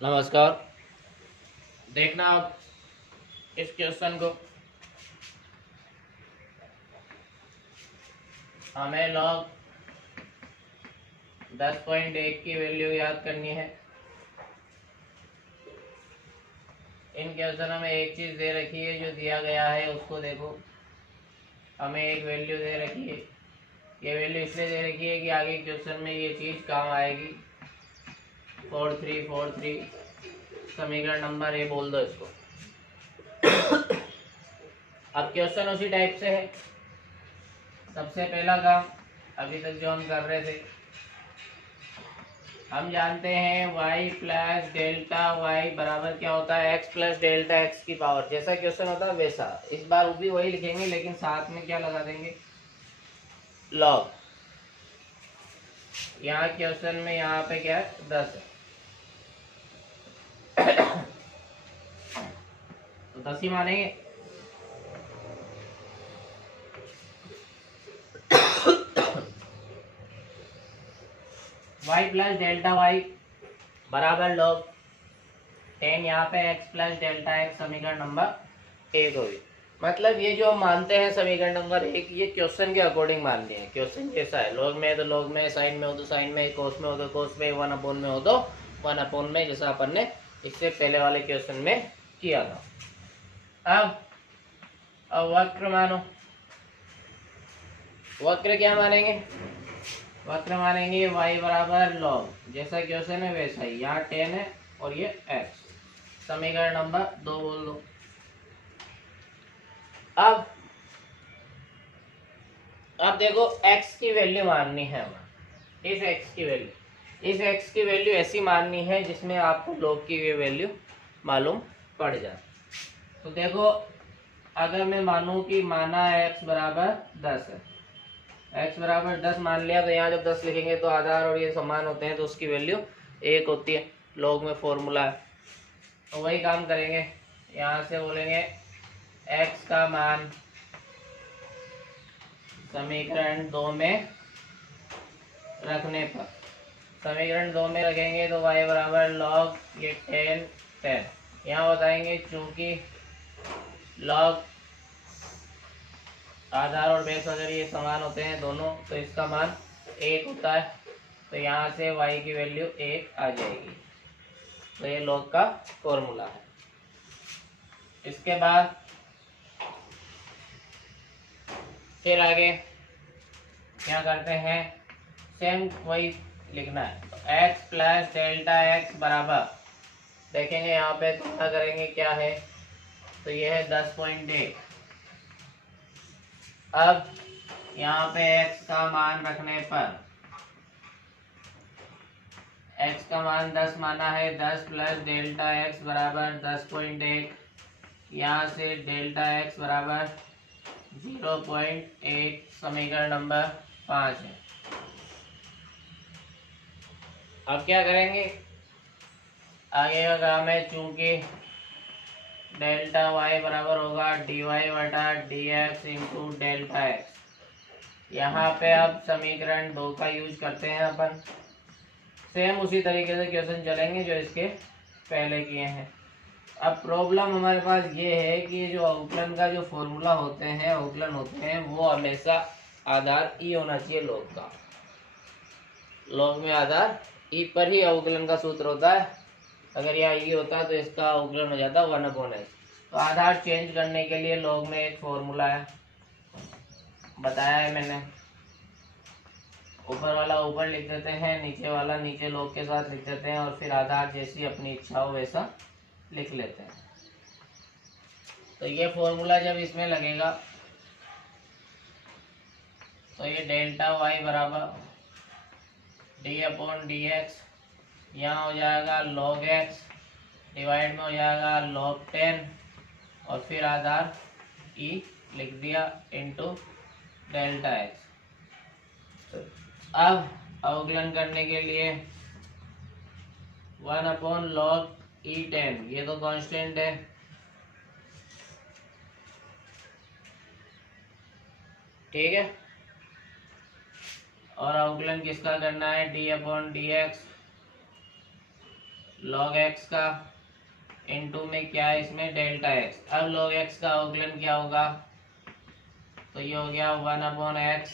नमस्कार। देखना आप इस क्वेश्चन को। हमें लॉग 10.1 की वैल्यू याद करनी है। इन क्वेश्चनों में एक चीज़ दे रखी है, जो दिया गया है उसको देखो। हमें एक वैल्यू दे रखी है। ये वैल्यू इसलिए दे रखी है कि आगे क्वेश्चन में ये चीज़ काम आएगी। 4343 समीकरण नंबर ए बोल दो इसको। अब क्वेश्चन उसी टाइप से है। सबसे पहला काम अभी तक जो हम कर रहे थे, हम जानते हैं y प्लस डेल्टा वाई बराबर क्या होता है, x प्लस डेल्टा एक्स की पावर। जैसा क्वेश्चन होता है वैसा इस बार भी वही लिखेंगे, लेकिन साथ में क्या लगा देंगे, लॉग। यहाँ क्वेश्चन में यहाँ पे क्या है, 10 है। तो 10 ही मानेंगे। y प्लस डेल्टा वाई बराबर लॉग 10, यहाँ पे x प्लस डेल्टा एक्स समीकरण नंबर 1 होगी। मतलब ये जो हम मानते हैं समीकरण नंबर 1, ये क्वेश्चन के अकॉर्डिंग मान लिए हैं। क्वेश्चन कैसा है, लॉग में है तो लॉग में, साइन में हो तो साइन में, कोस में हो तो कोस में, 1/में हो तो 1/में, जैसा अपन ने इससे पहले वाले क्वेश्चन में किया था। अब वक्र मानो। वक्र क्या मानेंगे, वक्र मानेंगे y बराबर लॉग, जैसा क्वेश्चन है वैसा ही। यहाँ 10 है और ये x, समीकरण नंबर 2 बोल दो। अब देखो x की वैल्यू माननी है हमें। इस x की वैल्यू ऐसी माननी है जिसमें आपको लॉग की ये वैल्यू मालूम पड़ जाए। तो देखो, अगर मैं मानूं कि माना x बराबर 10 है, x बराबर 10 मान लिया, तो यहाँ जब 10 लिखेंगे तो आधार और ये समान होते हैं, तो उसकी वैल्यू 1 होती है। लॉग में फॉर्मूला है, तो वही काम करेंगे। यहाँ से बोलेंगे x का मान समीकरण 2 में रखने पर, समीकरण 2 में रखेंगे तो y बराबर लॉग ये 10 यहाँ बताएंगे, चूंकि लॉग आधार और बेस अगर ये समान होते हैं दोनों, तो इसका मान 1 होता है। तो यहाँ से y की वैल्यू 1 आ जाएगी। तो ये लॉग का फॉर्मूला है। इसके बाद फिर आगे क्या करते हैं, सेम वही लिखना है। तो x प्लस डेल्टा एक्स बराबर, देखेंगे यहाँ पे तुलना करेंगे क्या है, तो ये है 10.1। अब यहाँ पे x का मान रखने पर, x का मान 10 माना है, 10 प्लस डेल्टा एक्स बराबर 10.1। यहाँ से डेल्टा एक्स बराबर 0.8, समीकरण नंबर 5 है। अब क्या करेंगे, आगे का काम है, चूंकि डेल्टा वाई बराबर होगा डी वाई बटा D x into delta X. यहाँ पे अब समीकरण 2 का यूज करते हैं अपन। सेम उसी तरीके से क्वेश्चन चलेंगे जो इसके पहले किए हैं। अब प्रॉब्लम हमारे पास ये है कि जो अवकलन का जो फॉर्मूला होते हैं वो हमेशा आधार ई होना चाहिए लॉग का। लॉग में आधार ई पर ही अवकलन का सूत्र होता है। अगर यहाँ ई होता है तो इसका अवकलन हो जाता है 1/s। तो आधार चेंज करने के लिए लॉग में एक फॉर्मूला है, बताया है मैंने। ऊपर वाला ऊपर लिख देते हैं, नीचे वाला नीचे लॉग के साथ लिख देते हैं, और फिर आधार जैसी अपनी इच्छा हो वैसा लिख लेते हैं। तो ये फॉर्मूला जब इसमें लगेगा तो ये डेल्टा वाई बराबर डी अपॉन डी एक्स, यहाँ हो जाएगा लॉग एक्स, डिवाइड में हो जाएगा लॉग 10, और फिर आधार ई लिख दिया इंटू डेल्टा एक्स। अब अवकलन करने के लिए 1/log E10, ये तो कांस्टेंट है, ठीक है। और अवकलन किसका करना है, D upon D x log x का इनटू में क्या है इसमें डेल्टा x। अब log x का अवकलन क्या होगा, तो ये हो गया 1/x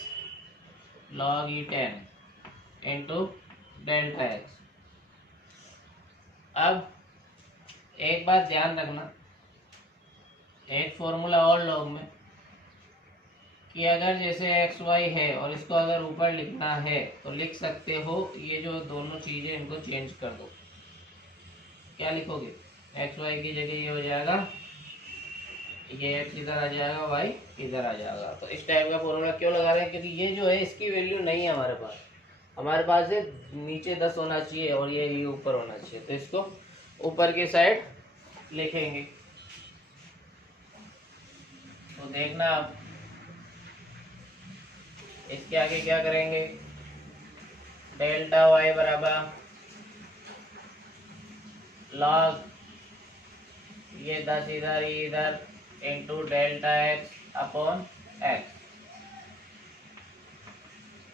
log e10 into delta x। अब एक बात ध्यान रखना, एक फॉर्मूला और लॉग में कि अगर जैसे एक्स वाई है और इसको अगर ऊपर लिखना है तो लिख सकते हो, ये जो दोनों चीज़ें इनको चेंज कर दो। क्या लिखोगे, एक्स वाई की जगह ये हो जाएगा, ये एक्स इधर आ जाएगा, वाई इधर आ जाएगा। तो इस टाइप का फॉर्मूला क्यों लगा रहे हैं, क्योंकि ये जो है इसकी वैल्यू नहीं है हमारे पास। हमारे पास है नीचे 10 होना चाहिए और ये ऊपर होना चाहिए, तो इसको ऊपर की साइड लिखेंगे। तो देखना आप इसके आगे क्या करेंगे, डेल्टा वाई बराबर लॉग ये 10 इधर इधर into delta x upon x.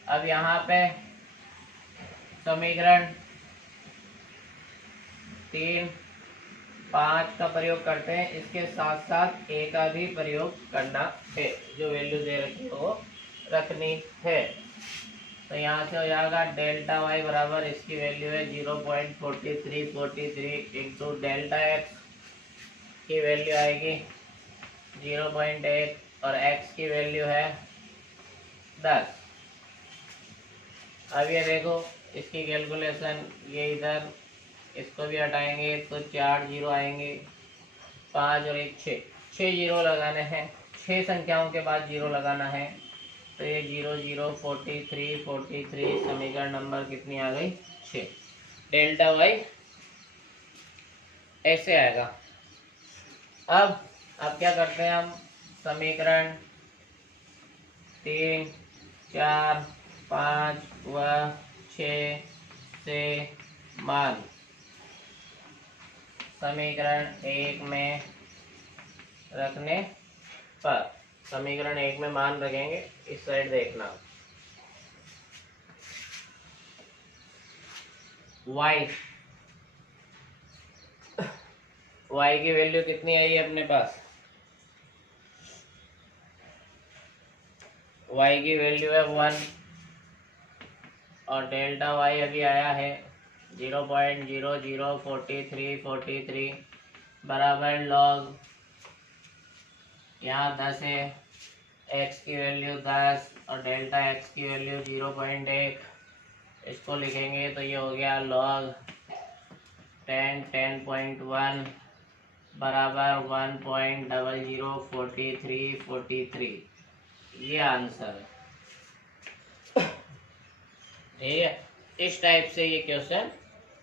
अब यहाँ पे समीकरण 3, 5 का प्रयोग करते हैं, इसके साथ साथ ए का भी प्रयोग करना है, जो वैल्यू दे रखी है वो रखनी है। तो यहाँ से हो जाएगा डेल्टा वाई बराबर, इसकी वैल्यू है 0.4343 इंटू डेल्टा एक्स की वैल्यू आएगी 0.1 और एक्स की वैल्यू है 10। अब ये देखो इसकी कैलकुलेशन, ये इधर इसको भी हटाएंगे तो 4 जीरो आएंगे, 5 और 1 6 जीरो लगाने हैं, 6 संख्याओं के बाद जीरो लगाना है। तो ये 0 0 43 समीकरण नंबर कितनी आ गई, 6। डेल्टा वाई ऐसे आएगा। अब क्या करते हैं हम, समीकरण 3, 4, 5 व 6 से मान समीकरण 1 में रखने पर, समीकरण 1 में मान रखेंगे, इस साइड देखना, y की वैल्यू कितनी आई है अपने पास, y की वैल्यू है 1 और डेल्टा y अभी आया है 0.004343 बराबर लॉग, यहाँ 10 है, x की वैल्यू 10 और डेल्टा x की वैल्यू 0.1, इसको लिखेंगे तो ये हो गया लॉग 10.1 बराबर 1.004343। ये आंसर है, ठीक है। इस टाइप से ये क्वेश्चन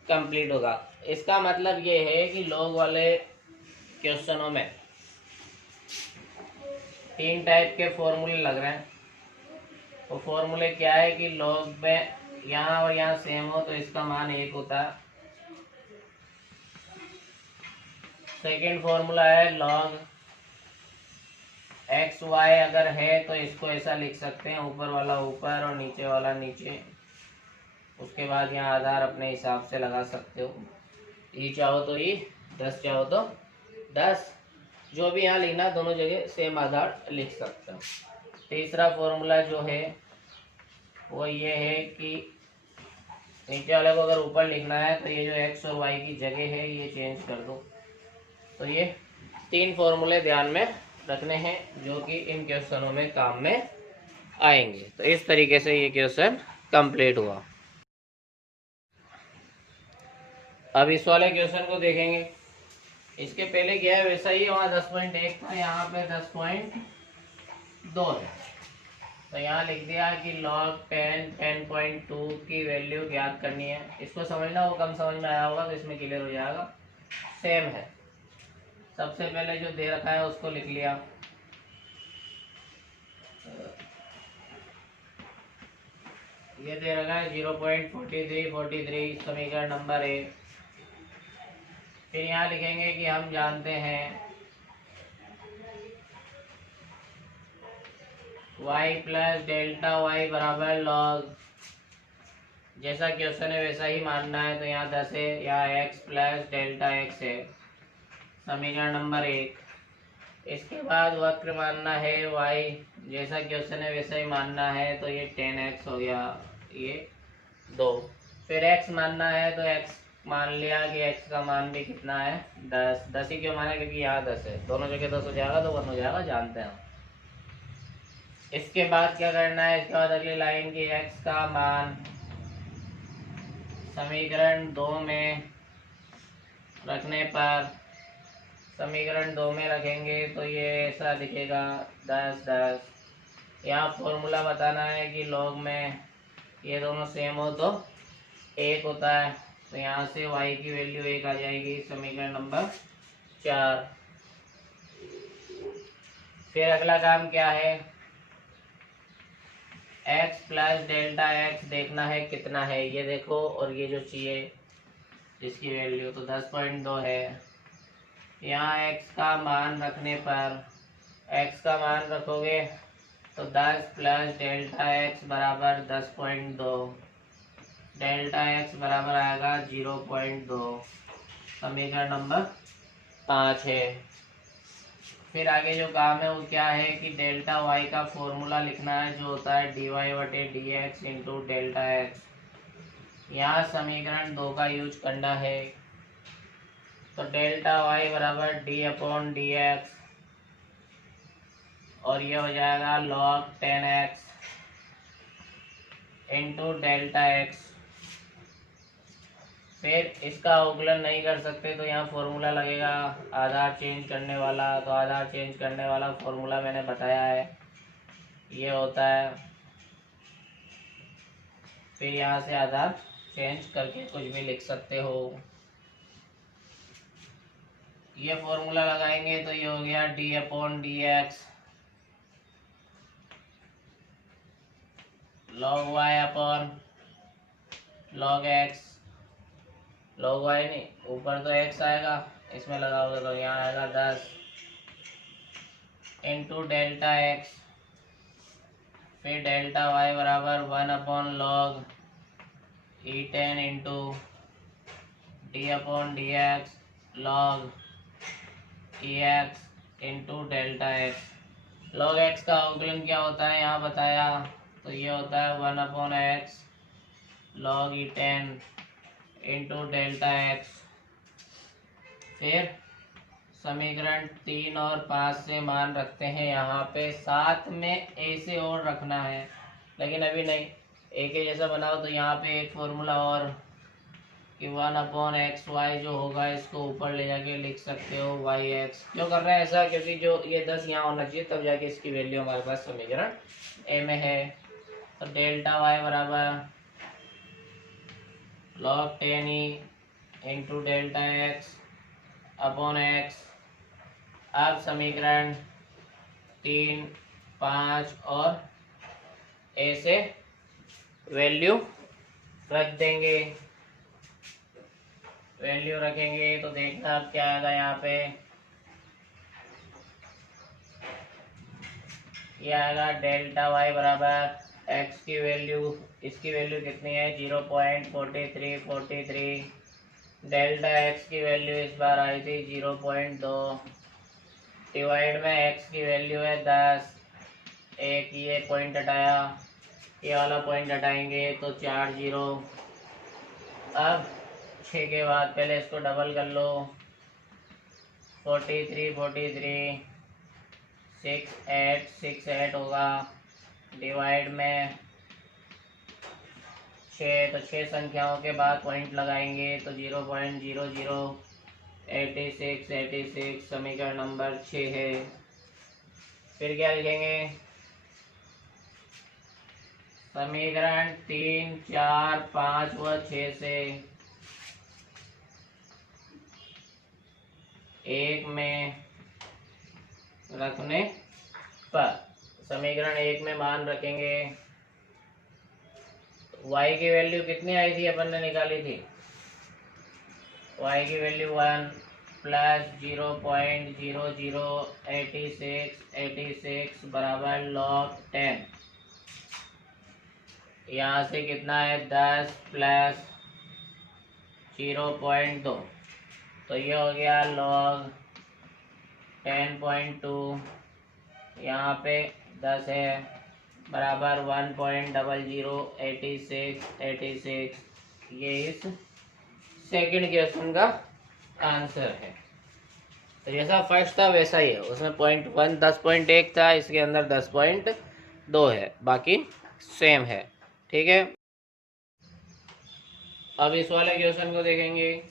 कंप्लीट होगा। इसका मतलब ये है कि लॉग वाले क्वेश्चनों में 3 टाइप के फॉर्मूले लग रहे हैं। वो फॉर्मूले क्या है कि लॉग में यहाँ और यहाँ सेम हो तो इसका मान 1 होता है। सेकेंड फॉर्मूला है लॉग एक्स वाई अगर है तो इसको ऐसा लिख सकते हैं, ऊपर वाला ऊपर और नीचे वाला नीचे। उसके बाद यहाँ आधार अपने हिसाब से लगा सकते हो, ई चाहो तो ई, 10 चाहो तो 10, जो भी यहाँ लिखना दोनों जगह सेम आधार लिख सकते हो। तीसरा फॉर्मूला जो है वो ये है कि नीचे वाले को अगर ऊपर लिखना है तो ये जो एक्स और वाई की जगह है ये चेंज कर दो। तो ये 3 फॉर्मूले ध्यान में रखने हैं जो कि इन क्वेश्चनों में काम में आएंगे। तो इस तरीके से ये क्वेश्चन कंप्लीट हुआ। अब इस वाले क्वेश्चन को देखेंगे। इसके पहले क्या है वैसा ही, वहाँ 10.1 था, यहाँ पे 10.2 है। तो यहाँ लिख दिया कि log 10.2 की वैल्यू ज्ञात करनी है। इसको समझना, वो कम समझ में आया होगा तो इसमें क्लियर हो जाएगा। सेम है, सबसे पहले जो दे रखा है उसको लिख लिया, ये दे रखा है 0.4343 समीकरण नंबर 1। फिर यहाँ लिखेंगे कि हम जानते हैं y प्लस डेल्टा वाई बराबर लॉग जैसा क्वेश्चन है वैसा ही मानना है, तो यहाँ 10 है, यहाँ x प्लस डेल्टा x है, समीकरण नंबर 1। इसके बाद वक्र मानना है y, जैसा क्वेश्चन है वैसा ही मानना है, तो ये 10x हो गया, ये 2। फिर x मानना है, तो x मान लिया कि x का मान भी कितना है 10। 10 ही क्यों माना, क्योंकि यहाँ 10 है, दोनों जगह 10 हो जाएगा तो 1 हो जाएगा, जानते हैं हम। इसके बाद क्या करना है, इसके बाद अगली लाइन की x का मान समीकरण 2 में रखने पर, समीकरण 2 में रखेंगे तो ये ऐसा दिखेगा 10 10। यहाँ फॉर्मूला बताना है कि लॉग में ये दोनों सेम हो तो 1 होता है, तो यहाँ से y की वैल्यू 1 आ जाएगी, समीकरण नंबर 4। फिर अगला काम क्या है, x प्लस डेल्टा x देखना है कितना है, ये देखो, और ये जो चाहिए इसकी वैल्यू तो 10.2 है। यहाँ x का मान रखने पर, x का मान रखोगे तो 10 प्लस डेल्टा x बराबर 10.2, डेल्टा x बराबर आएगा 0.2, समीकरण नंबर 5 है। फिर आगे जो काम है वो क्या है कि डेल्टा y का फॉर्मूला लिखना है, जो होता है dy/dx इंटू डेल्टा x। यहाँ समीकरण 2 का यूज करना है, तो डेल्टा y बराबर d/dx, और ये हो जाएगा log 10x into delta x। फिर इसका अवकलन नहीं कर सकते तो यहाँ फॉर्मूला लगेगा आधार चेंज करने वाला, तो आधार चेंज करने वाला फॉर्मूला मैंने बताया है, ये होता है। फिर यहाँ से आधार चेंज करके कुछ भी लिख सकते हो। ये फॉर्मूला लगाएंगे तो ये हो गया d/dx log y upon log x, log y नहीं, ऊपर तो x आएगा, इसमें लगाओगे तो यहाँ आएगा 10 इंटू डेल्टा x। फिर डेल्टा y बराबर 1/log E10 into d/dx log EX into delta x। log x का अवकलन क्या होता है यहाँ बताया, तो ये होता है 1/x log E10 into delta x। फिर समीकरण 3 और 5 से मान रखते हैं यहाँ पे, साथ में a से और रखना है, लेकिन अभी नहीं, a के जैसा बनाओ तो यहाँ पे एक फॉर्मूला और कि 1/xy जो होगा इसको ऊपर ले जाके लिख सकते हो yx। क्यों कर रहे हैं ऐसा, क्योंकि जो ये 10 यहाँ होना चाहिए, तब जाके इसकी वैल्यू हमारे पास समीकरण a में है। तो डेल्टा y बराबर log 10e into delta x upon x। अब समीकरण 3 5 और a से वैल्यू रख देंगे, वैल्यू रखेंगे तो देखना अब क्या आएगा यहाँ पे, ये आएगा डेल्टा y बराबर x की वैल्यू, इसकी वैल्यू कितनी है 0.4343, डेल्टा x की वैल्यू इस बार आई थी 0.2, डिवाइड में x की वैल्यू है 10, एक ये पॉइंट हटाया, ये वाला पॉइंट हटाएंगे तो 4 0। अब 6 के बाद पहले इसको डबल कर लो, 43 43 6 8 6 8 होगा, डिवाइड में 6, तो 6 संख्याओं के बाद पॉइंट लगाएंगे तो 0.0086 86, समीकरण नंबर 6 है। फिर क्या लिखेंगे, समीकरण 3 4 5 व 6 से 1 में रखने पर, समीकरण 1 में मान रखेंगे, y की वैल्यू कितनी आई थी अपन ने निकाली थी, y की वैल्यू 1 प्लस 0.0086 86 बराबर log 10, यहाँ से कितना है 10 प्लस 0.2, तो ये हो गया log 10.2, यहाँ पे 10 है बराबर 1.008686। ये इस सेकंड क्वेश्चन का आंसर है। तो जैसा फर्स्ट था वैसा ही है, उसमें 0.1 10.1 था, इसके अंदर 10.2 है, बाकी सेम है। ठीक है, अब इस वाले क्वेश्चन को देखेंगे।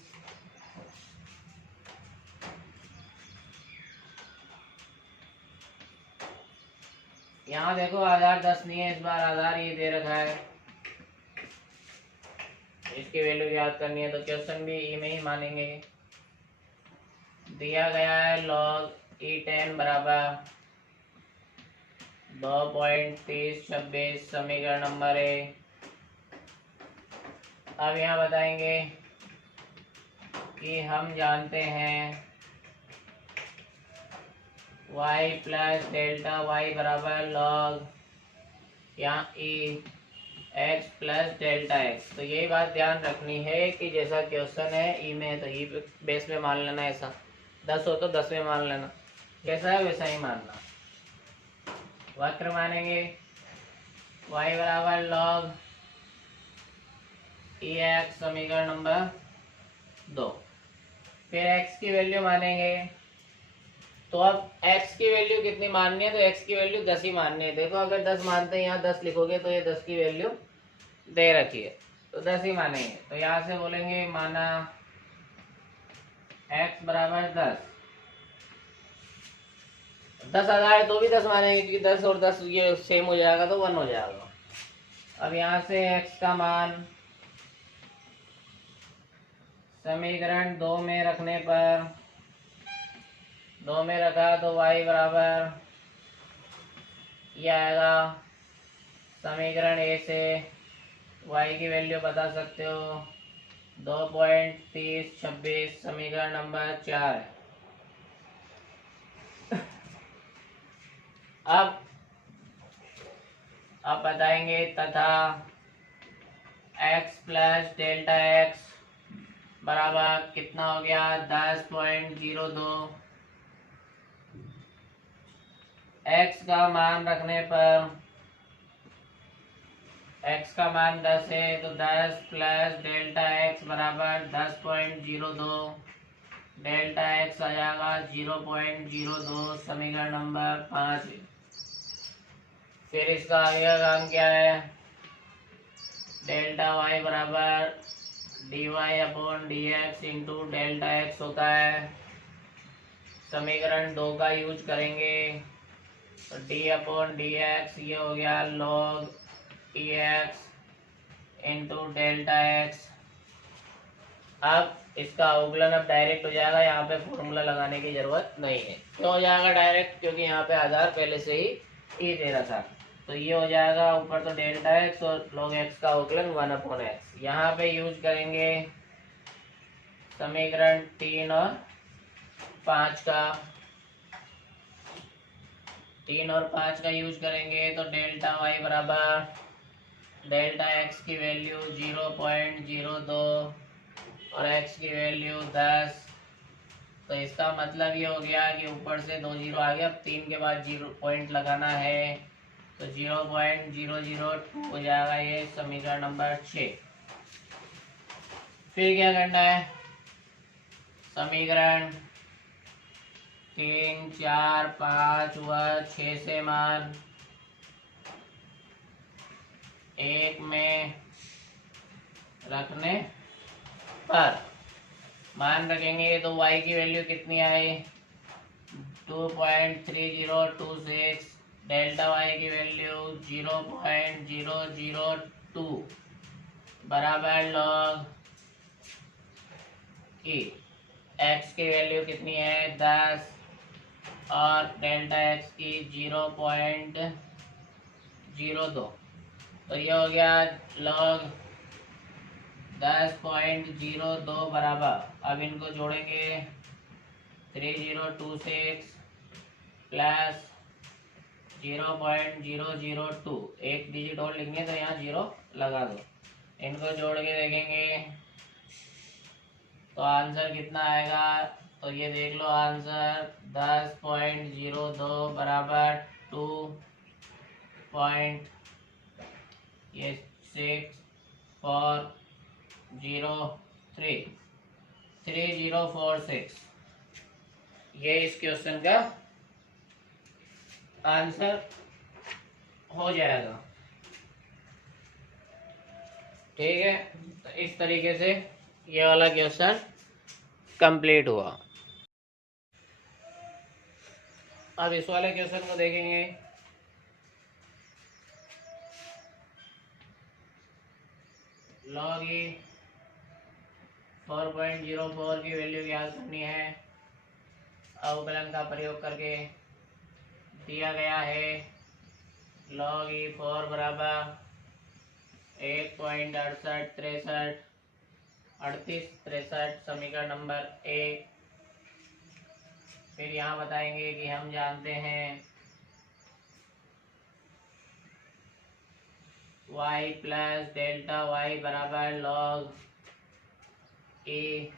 यहाँ देखो आधार 10 नहीं है, इस बार आधार ये दे रखा है, इसकी वैल्यू याद करनी है, तो क्वेश्चन भी ई में ही मानेंगे। दिया गया है log E10 बराबर 2.3026 समीकरण नंबर है। अब यहाँ बताएंगे कि हम जानते हैं y प्लस डेल्टा वाई बराबर log यहाँ ई x प्लस डेल्टा x। तो यही बात ध्यान रखनी है कि जैसा क्वेश्चन है ई में, तो ई बेस में मान लेना, ऐसा 10 हो तो 10 में मान लेना, कैसा है वैसा ही मानना। वक्र मानेंगे y बराबर log ई एक्स समीकरण नंबर 2, फिर x की वैल्यू मानेंगे। तो अब x की वैल्यू कितनी माननी है, तो x की वैल्यू 10 ही माननी है। देखो अगर 10 मानते हैं, यहाँ 10 लिखोगे तो ये 10 की वैल्यू दे रखी है, तो 10 ही मानेंगे। तो यहाँ से बोलेंगे माना x बराबर 10 आधा है तो भी 10 मानेंगे, क्योंकि 10 और 10 ये सेम हो जाएगा तो 1 हो जाएगा। अब यहाँ से x का मान समीकरण 2 में रखने पर, 2 में रखा तो y बराबर ये आएगा। समीकरण ए से y की वैल्यू बता सकते हो 2.3026 समीकरण नंबर 4 है। अब बताएंगे तथा x प्लस डेल्टा x बराबर कितना हो गया 10.02। x का मान रखने पर, x का मान 10 है तो 10 प्लस डेल्टा x बराबर 10.02, डेल्टा x आ जाएगा 0.02 समीकरण नंबर 5। फिर इसका आगे का काम क्या है, डेल्टा y बराबर dy upon dx into delta x होता है। समीकरण 2 का यूज करेंगे तो d अपॉन dx ये हो गया log ex into delta x। अब इसका अवकलन अब डायरेक्ट हो जाएगा, यहाँ पे फॉर्मूला लगाने की जरूरत नहीं है। क्यों हो जाएगा डायरेक्ट, क्योंकि यहाँ पे आधार पहले से ही e दे रहा था। तो ये हो जाएगा ऊपर तो डेल्टा x और log x का अवकलन 1/x। यहाँ पे यूज करेंगे समीकरण 3 और 5 का, 3 और 5 का यूज करेंगे तो डेल्टा y बराबर डेल्टा x की वैल्यू 0.02 और x की वैल्यू 10। तो इसका मतलब ये हो गया कि ऊपर से 2 जीरो आ गया, अब 3 के बाद 0 पॉइंट लगाना है तो 0.002 हो जाएगा ये समीकरण नंबर 6। फिर क्या करना है, समीकरण 3, 4, 5 व 6 से मान 1 में रखने पर मान रखेंगे तो y की वैल्यू कितनी आई 2.3026, डेल्टा y की वैल्यू 0.002 बराबर log e। x की वैल्यू कितनी है 10 और डेल्टा x की 0.02, तो ये हो गया log 10.02 बराबर। अब इनको जोड़ेंगे 3026 प्लस 0.002, एक डिजिट और लिखेंगे तो यहाँ 0 लगा दो। इनको जोड़ के देखेंगे तो आंसर कितना आएगा, तो ये देख लो आंसर 10.02 बराबर 2. ये 6.403 3046 ये इस क्वेश्चन का आंसर हो जाएगा। ठीक है, तो इस तरीके से ये वाला क्वेश्चन कंप्लीट हुआ। अब इस वाले क्वेश्चन को देखेंगे। लॉग ई 4.04 की वैल्यू ज्ञात करनी है। अवकलन का प्रयोग करके दिया गया है लॉग ई 4 बराबर 1.6863 समीकरण नंबर 1। फिर यहाँ बताएंगे कि हम जानते हैं y प्लस डेल्टा y बराबर लॉग ए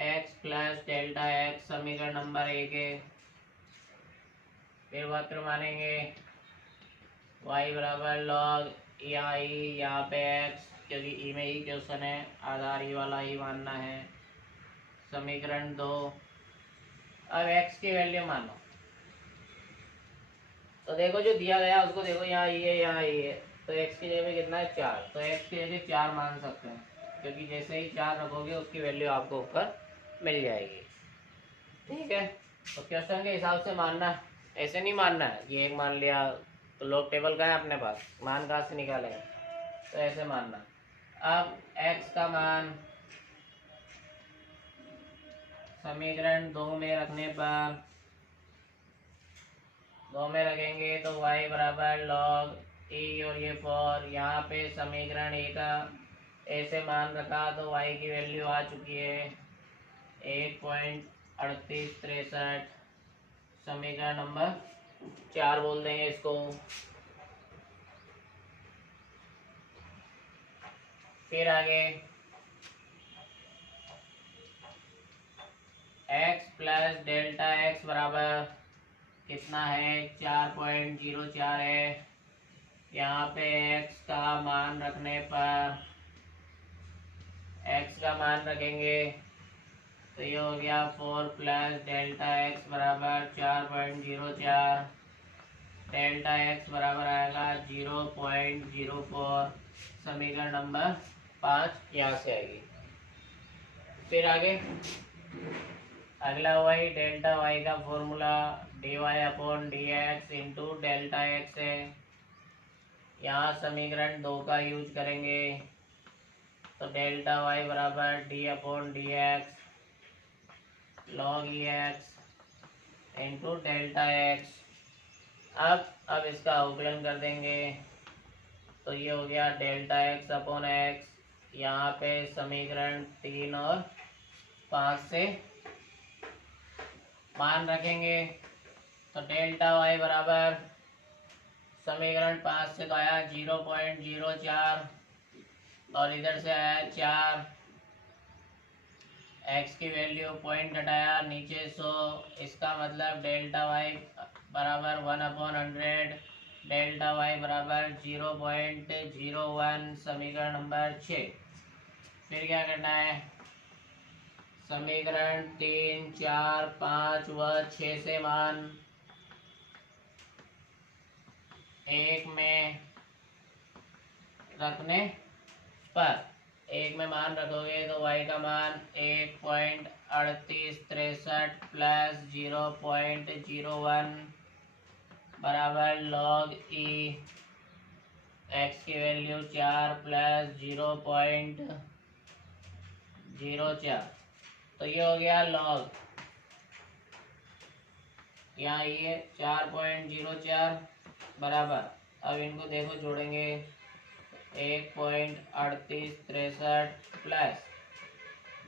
x प्लस डेल्टा x समीकरण नंबर 1 है। फिर वक्र मानेंगे y बराबर लॉग यहाँ पे x, क्योंकि ई में ही क्वेश्चन है, आधार ई वाला ही मानना है। समीकरण 2। अब x की वैल्यू मानो, तो देखो जो दिया गया उसको देखो, यहाँ ई है यहाँ ई है, तो x की जगह कितना है 4, तो x की जगह 4 मान सकते हैं, क्योंकि जैसे ही 4 रखोगे उसकी वैल्यू आपको ऊपर मिल जाएगी। ठीक है, तो क्वेश्चन के हिसाब से मानना, ऐसे नहीं मानना है ये एक मान लिया तो लॉग टेबल का है अपने पास, मान कहाँ से निकालेंगे, तो ऐसे मानना। अब x का मान समीकरण 2 में रखने पर, 2 में रखेंगे तो y बराबर लॉग e और ये 4, यहाँ पे समीकरण ए का ऐसे मान रखा तो y की वैल्यू आ चुकी है 1.3863, समीकरण नंबर 4 बोल देंगे इसको। फिर आगे x प्लस डेल्टा x बराबर कितना है 4.04 है। यहाँ पे x का मान रखने पर, x का मान रखेंगे तो ये हो गया 4 प्लस डेल्टा x बराबर 4.04, डेल्टा x बराबर आएगा 0.04, समीकरण नंबर 5 यहाँ से आएगी। फिर आगे अगला वही डेल्टा y का formula dy upon D x into delta x है। यहाँ समीकरण 2 का यूज करेंगे तो डेल्टा y बराबर d upon D x log e x into delta x. अब इसका अवकलन कर देंगे तो ये हो गया डेल्टा एक्स अपॉन एक्स, यहाँ पे समीकरण 3 और 5 से मान रखेंगे तो डेल्टा y बराबर समीकरण 5 से तो आया 0.04 और इधर से आया 4, x की वैल्यू पॉइंट हटाया नीचे 100, इसका मतलब डेल्टा y बराबर 1/100, डेल्टा y बराबर 0.01, समीकरण नंबर 6। फिर क्या करना है, समीकरण 3, 4, 5 व 6 से मान 1 में रखने पर, 1 में मान रखोगे तो y का मान 1.3863 प्लस 0.01 बराबर लॉग ई, x की वैल्यू 4 प्लस 0.04, तो ये हो गया लॉग, यहाँ ये 4.04 बराबर, अब इनको देखो जोड़ेंगे 1.3863 प्लस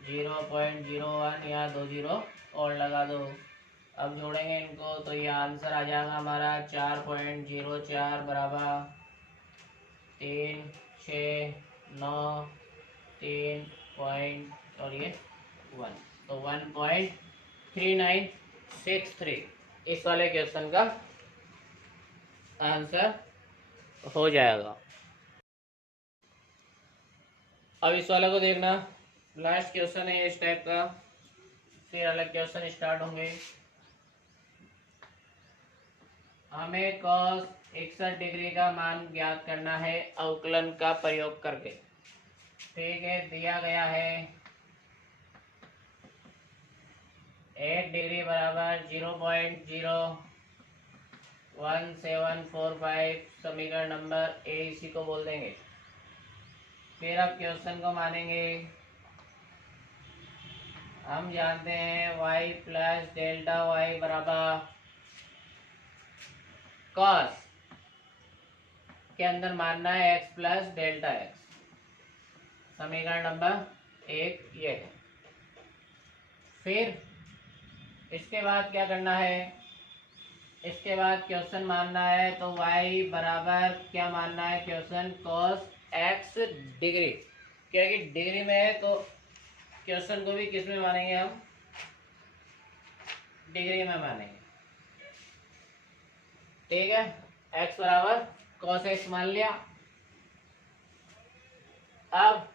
0.01, यहाँ 2 जीरो और लगा दो। अब जोड़ेंगे इनको तो ये आंसर आ जाएगा हमारा 4.04 बराबर 3 6, 9, 3 और ये 1, तो 1.3963 इस वाले क्वेश्चन का आंसर हो जाएगा। अब इस वाले को देखना, लास्ट क्वेश्चन है इस टाइप का, फिर अलग क्वेश्चन स्टार्ट होंगे। हमें cos 61 डिग्री का मान ज्ञात करना है अवकलन का प्रयोग करके। ठीक है, दिया गया है 1 डिग्री बराबर 0.01745 समीकरण नंबर ए, इसी को बोल देंगे। फिर अब क्वेश्चन को मानेंगे। हम जानते हैं y प्लस डेल्टा वाई बराबर cos के अंदर मानना है x प्लस डेल्टा एक्स, समीकरण नंबर 1 ये है। फिर इसके बाद क्या करना है, इसके बाद क्वेश्चन मानना है, तो y बराबर क्या मानना है क्वेश्चन, cos x डिग्री, क्योंकि डिग्री में है तो क्वेश्चन को भी किस में मानेंगे हम, डिग्री में मानेंगे। ठीक है, x बराबर cos x मान लिया। अब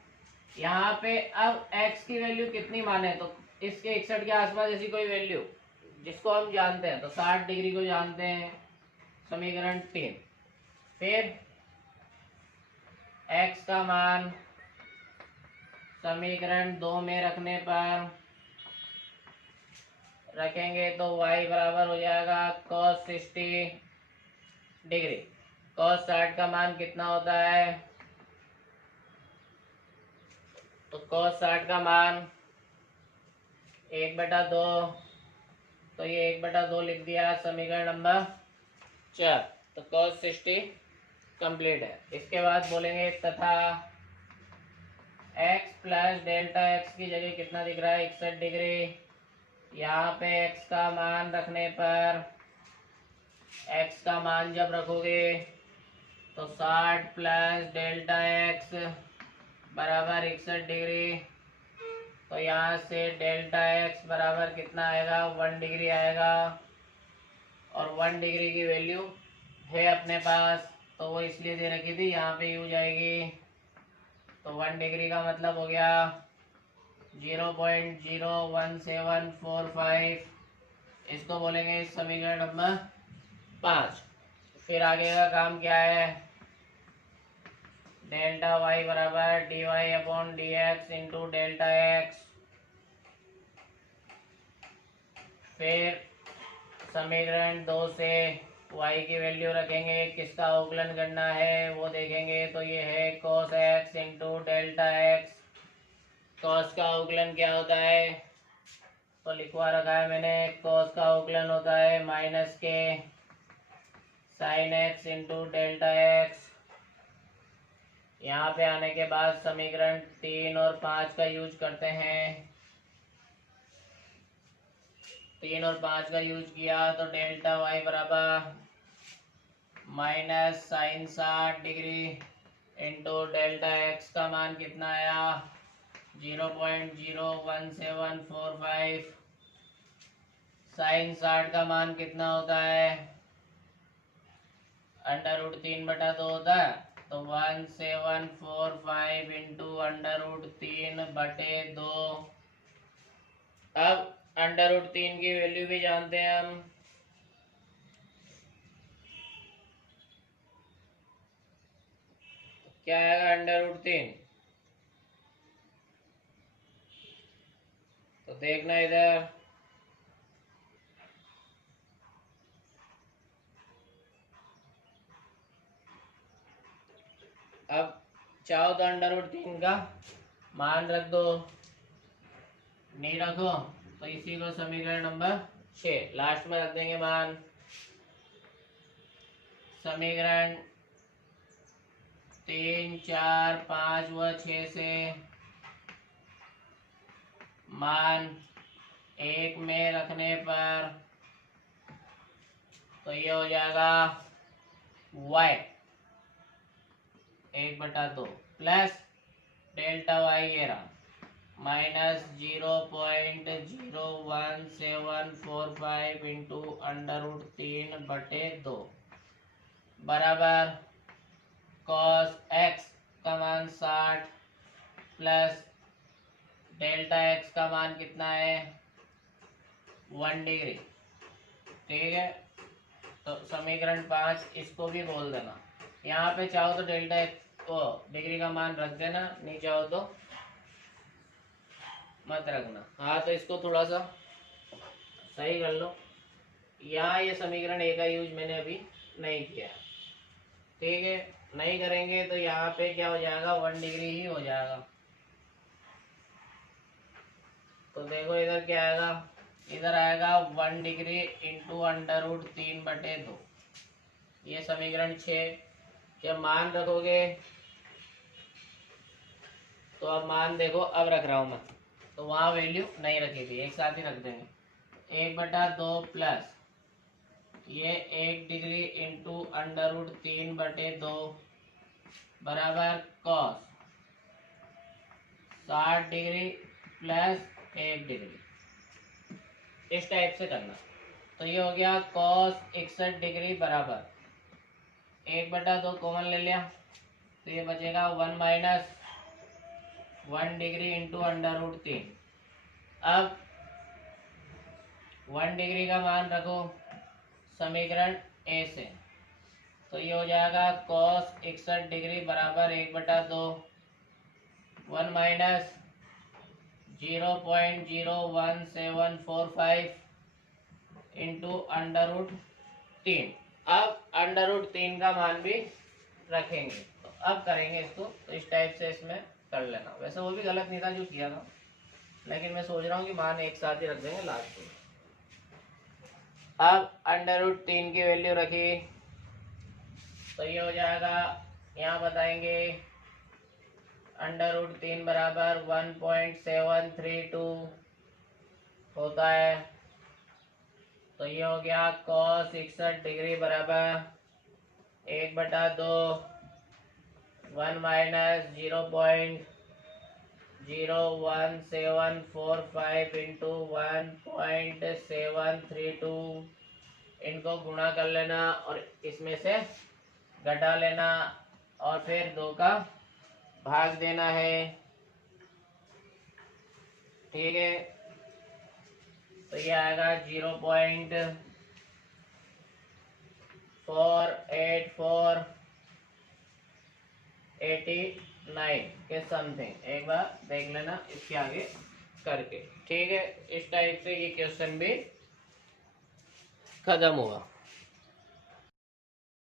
यहाँ पे अब x की वैल्यू कितनी माने, तो इसके 61 के आसपास ऐसी कोई वैल्यू जिसको हम जानते हैं, तो 60 डिग्री को जानते हैं, समीकरण 3। फिर x का मान समीकरण 2 में रखने पर रखेंगे तो y बराबर हो जाएगा cos 60 डिग्री। cos 60 का मान कितना होता है, तो cos 60 का मान 1/2, तो ये 1/2 लिख दिया, समीकरण नंबर 4। तो cos 60 कंप्लीट है। इसके बाद बोलेंगे तथा x प्लस डेल्टा x की जगह कितना दिख रहा है, 61 डिग्री। यहाँ पे x का मान रखने पर, x का मान जब रखोगे तो 60 प्लस डेल्टा x बराबर 61 डिग्री। तो यहाँ से डेल्टा x बराबर कितना आएगा, 1 डिग्री आएगा, और 1 डिग्री की वैल्यू है अपने पास, तो वो इसलिए दे रखी थी, यहाँ पे यूज आएगी। तो 1 डिग्री का मतलब हो गया 0.01745, इसको बोलेंगे समीकरण नंबर 5। फिर आगे का काम क्या है, डेल्टा वाई बराबर D Y upon D x into delta X. फिर समीकरण 2 से y की वैल्यू रखेंगे, किसका अवकलन करना है वो देखेंगे, तो ये है cos x into delta x. cos का अवकलन क्या होता है, तो लिखवा रखा है मैंने, cos का अवकलन होता है माइनस के sine x into delta X. यहाँ पे आने के बाद समीकरण 3 और 5 का यूज करते हैं। 3 और 5 का यूज किया तो डेल्टा वाई बराबर minus sine 60 degree into delta X का मान कितना आया, 0.01745। साइन 60 का मान कितना होता है, √3/2 होता है, तो 1745 इंटू √3/2। अब √3 की वैल्यू भी जानते हैं हम, क्या आएगा √3, तो देखना इधर, अब चाहो तो √3 का मान रख दो, नहीं रखो तो इसी को समीकरण नंबर 6 लास्ट में रख देंगे मान। समीकरण 3, 4, 5 व 6 से मान 1 में रखने पर तो ये हो जाएगा y 1/2 प्लस डेल्टा वाई ये रहा -0.01745 इंटू √3/2 बराबर कॉस एक्स का मान 60 प्लस डेल्टा एक्स का मान कितना है 1 डिग्री। ठीक है, तो समीकरण 5 इसको भी बोल देना। यहाँ पे चाहो तो डेल्टा एक्स को डिग्री का मान रख देना, नहीं चाहो तो मत रखना। हाँ, तो इसको थोड़ा सा सही कर लो। यहाँ ये समीकरण ए का यूज मैंने अभी नहीं किया। ठीक है, नहीं करेंगे तो यहाँ पे क्या हो जाएगा 1 डिग्री ही हो जाएगा। तो देखो इधर क्या आएगा, इधर आएगा 1 डिग्री इंटू √3/2। ये समीकरण 6। जब मान रखोगे तो अब मान देखो, अब रख रहा हूं मैं, तो वहां वैल्यू नहीं रखी थी, एक साथ ही रख देंगे। 1/2 प्लस ये 1 डिग्री इंटू √3/2 बराबर कॉस 60 डिग्री प्लस 1 डिग्री। इस टाइप से करना। तो ये हो गया कॉस 61 डिग्री बराबर 1/2 कॉमन ले लिया, तो ये बचेगा 1 माइनस 1 डिग्री इंटू √3। अब 1 डिग्री का मान रखो समीकरण ए से, तो ये हो जाएगा कॉस 61 डिग्री बराबर 1/2 1 माइनस 0.01745 इंटू √3। अब √3 का मान भी रखेंगे। तो अब करेंगे इसको, तो इस टाइप से इसमें कर लेना। वैसे वो भी गलत नहीं था जो किया था, लेकिन मैं सोच रहा हूँ कि मान एक साथ ही रख देंगे लास्ट में। अब √3 की वैल्यू रखी, तो ये हो जाएगा, यहाँ बताएंगे √3 बराबर 1.732 होता है। तो ये हो गया cos 61 डिग्री बराबर 1/2 1 माइनस 0.01745 इंटू 1.732। इनको गुणा कर लेना और इसमें से घटा लेना और फिर 2 का भाग देना है। ठीक है, तो ये आएगा 0.48489 के समथिंग। एक बार देख लेना इसके आगे करके। ठीक है, इस टाइप से ये क्वेश्चन भी खत्म हुआ।